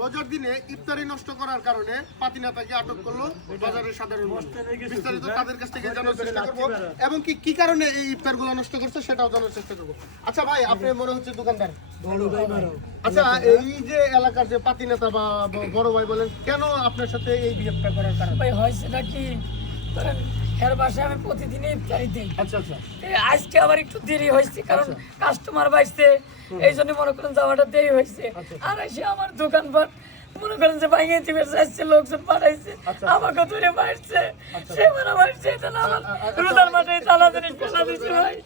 রোজার দিনে ইফতারি নষ্ট করার কারণে পাতিনেতাকে আটক করলো বাজারের সাধারণ মানুষ। বিস্তারিত তাদের কাছ থেকে জানার চেষ্টা করবো এবং কি কারণে এই ইফতারগুলো নষ্ট করছে সেটাও জানার চেষ্টা করবো। আচ্ছা ভাই, আপনি মনে হচ্ছে দোকানদার। আচ্ছা, এই যে এলাকার যে পাতিনেতা বা বড় ভাই বলেন, কেন আপনার সাথে এই বিহেভটা করার কারণ? ভাই হয়েছে নাকি ধরেন এর বাসায় আমি প্রতিদিনই ইফতারি দিই। আচ্ছা আচ্ছা, আজকে আবার একটু দেরি হয়েছে কারণ কাস্টমার বাড়ছে, এই জন্য মনে করেন যাওয়াটা দেরি হয়েছে। আর এসে আমার দোকানপাট মনে করেন যে ভাইয়ে দিবে যাচ্ছে, লোকজন পাঠাইছে, আমাকে ধরে মারছে, সে মানে মারছে, এটা না আমার রোজার মাঠে তালা জিনিস ফেলা দিচ্ছে ভাই।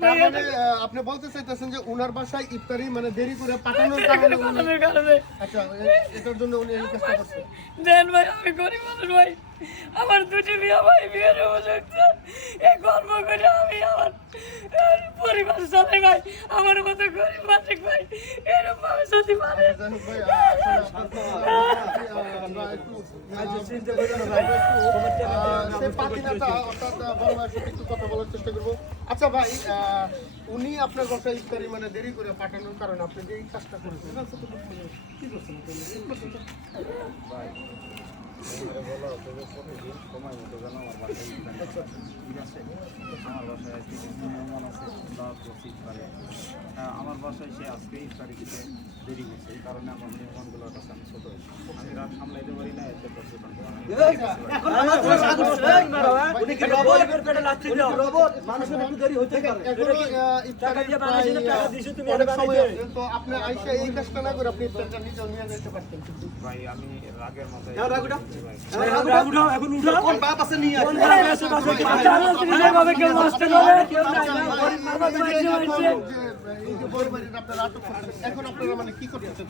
মানে আপনি বলতে চাইতেছেন যে উনার বাসায় ইফতারি মানে দেরি করে পাঠানোর কারণে, আচ্ছা এটার জন্য উনি এই কাজটা করছে। দেন ভাই, আমি গরিব মানুষ ভাই, আমার দুটি বিয়ে ভাই, বিয়ের উপযুক্ত এই কর্ম করে আমি আমার পরিবার চালাই ভাই। আমার মতো গরিব মানুষ ভাই এরকম ভাবে যদি পারে কথা বলার চেষ্টা করবো। আচ্ছা ভাই, উনি আপনার বাসায় ইফতারি মানে দেরি করে পাঠানোর কারণে আপনি যে এই কাজটা করেছেন কি করছেন? সময় মতো যেন আমার বাসায় ঠিক আছে। আমার বাসায় আমার বাসায় সে আজকে ইফতারি দিতে দেরি করছে, এই কারণে আমার মেহমানগুলোর কাছে আমি ছোট আমি রাত সামলাইতে পারি না, এতে ভাই আমি রাগের মাথায় এখন আপনারা মানে কি করতে চাচ্ছেন?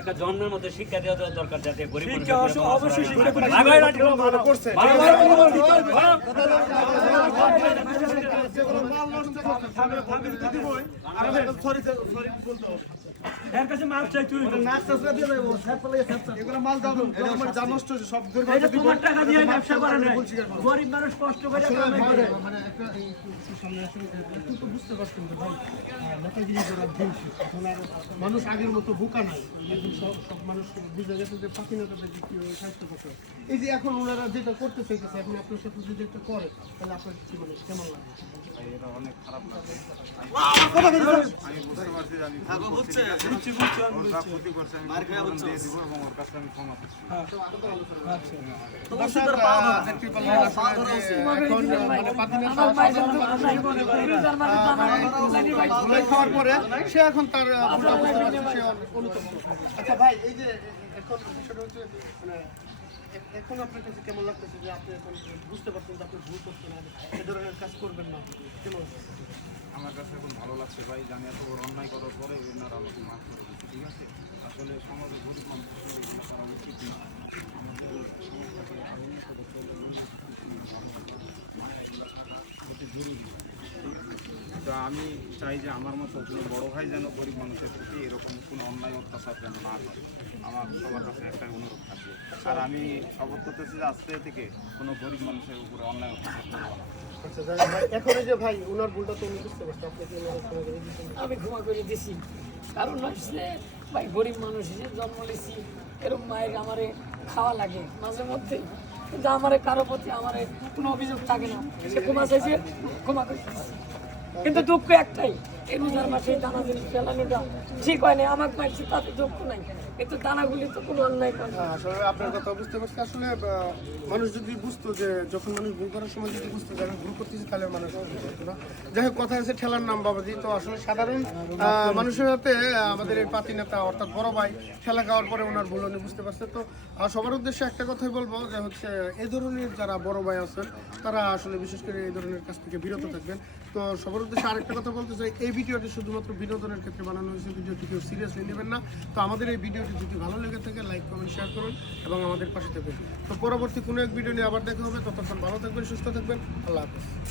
একটা জন্মের মধ্যে শিক্ষা দেওয়া দরকার, যাতে গরিব অবশ্যই শিক্ষা করছে এর কাছে মাল চাই, তুই মাল যা নষ্ট হয়েছে সব তোমার টাকা দিয়ে ব্যবসা করে না, গরিব মানুষ কষ্ট করে মানে একটা সামনে আসলে একটু তো বুঝতে পারছেন যে ভাই নেতাগিরি করার দিন মানুষ আগের মতো বোকা নাই, এখন সব মানুষ বুঝে গেছে যে পাখি নেতাদেরকে কীভাবে সাহায্য করতে হবে। এই যে এখন ওনারা যেটা করতে চাইতেছে, আপনি আপনার সাথে যদি একটা করে তাহলে আপনার কি মানে কেমন লাগে? এটা অনেক খারাপ লাগে। আমি বুঝতে পারছি যে আমি ক্ষতি করছি, আমি দিয়ে দিব এবং ওর কাছে আমি ক্ষমা করছি। খাওয়ার পরে সে এখন তার আচ্ছা ভাই, এই যে এখন বিষয়টা হচ্ছে মানে এখন আপনার কাছে কেমন লাগতেছে যে আপনি এখন বুঝতে পারছেন যে আপনি ভুল করছেন, এ ধরনের কাজ করবেন না, কেমন? আমার কাছে এখন ভালো লাগছে ভাই, যে আমি এত বড় অন্যায় করার পরে ওনারা আমাকে মাফ করে দিচ্ছে। ঠিক আছে, আসলে সমাজে গরিব মানুষ এগুলো করা উচিত না। তো আমি চাই যে আমার মতো কোনো বড় ভাই যেন গরিব মানুষের প্রতি এরকম কোনো অন্যায় অত্যাচার যেন না করে। আমার সবার কাছে একটাই অনুরোধ থাকবে, আর আমি শপথ করতেছি যে আজকে থেকে কোনো গরিব মানুষের উপরে অন্যায় অত্যাচার করবো না। আচ্ছা ভাই, এখন এই যে ভাই ওনার ভুলটা তো উনি বুঝতে পারছেন, আপনি কি ওনার ক্ষমা করে দিচ্ছেন? আমি ক্ষমা করে দিছি, কারণ হচ্ছে ভাই গরিব মানুষ হিসেবে জন্ম নিয়েছি, এরকম মায়ের আমারে খাওয়া লাগে মাঝে মধ্যে, কিন্তু আমার কারো প্রতি আমার কোনো অভিযোগ থাকে না। সে ক্ষমা চাইছে, ক্ষমা করে দিচ্ছি। কিন্তু দুঃখ একটাই, এই রোজার মাসে দানা জিনিস ফেলানোটা ঠিক হয় না, আমাকে মারছে তাতে দুঃখ নাই, কিন্তু দানাগুলি তো কোনো অন্যায় করে না। আসলে আপনার কথা বুঝতে পারছি। আসলে মানুষ যদি বুঝতো যে যখন মানুষ ভুল করার সময় যদি বুঝতো যে আমি ভুল করতেছি, তাহলে মানুষ বুঝতো না। যাই হোক, কথা আছে ঠেলার নাম বাবাজি। তো আসলে সাধারণ মানুষের হাতে আমাদের এই পাতি নেতা অর্থাৎ বড় ভাই ঠেলা খাওয়ার পরে ওনার ভুল উনি বুঝতে পারছে। তো সবার উদ্দেশ্যে একটা কথাই বলবো যে হচ্ছে এই ধরনের যারা বড় ভাই আছেন তারা আসলে বিশেষ করে এই ধরনের কাজ থেকে বিরত থাকবেন। তো সবার উদ্দেশ্যে আরেকটা কথা বলতে চাই, এই ভিডিওটি শুধুমাত্র বিনোদনের ক্ষেত্রে বানানো হয়েছে, ভিডিওটি কেউ সিরিয়াসলি নেবেন না। তো আমাদের এই ভিডিওটি যদি ভালো লেগে থাকে লাইক কমেন্ট শেয়ার করুন এবং আমাদের পাশে থাকবেন। তো পরবর্তী কোনো এক ভিডিও নিয়ে আবার দেখা হবে, ততক্ষণ ভালো থাকবেন, সুস্থ থাকবেন, আল্লাহ হাফেজ।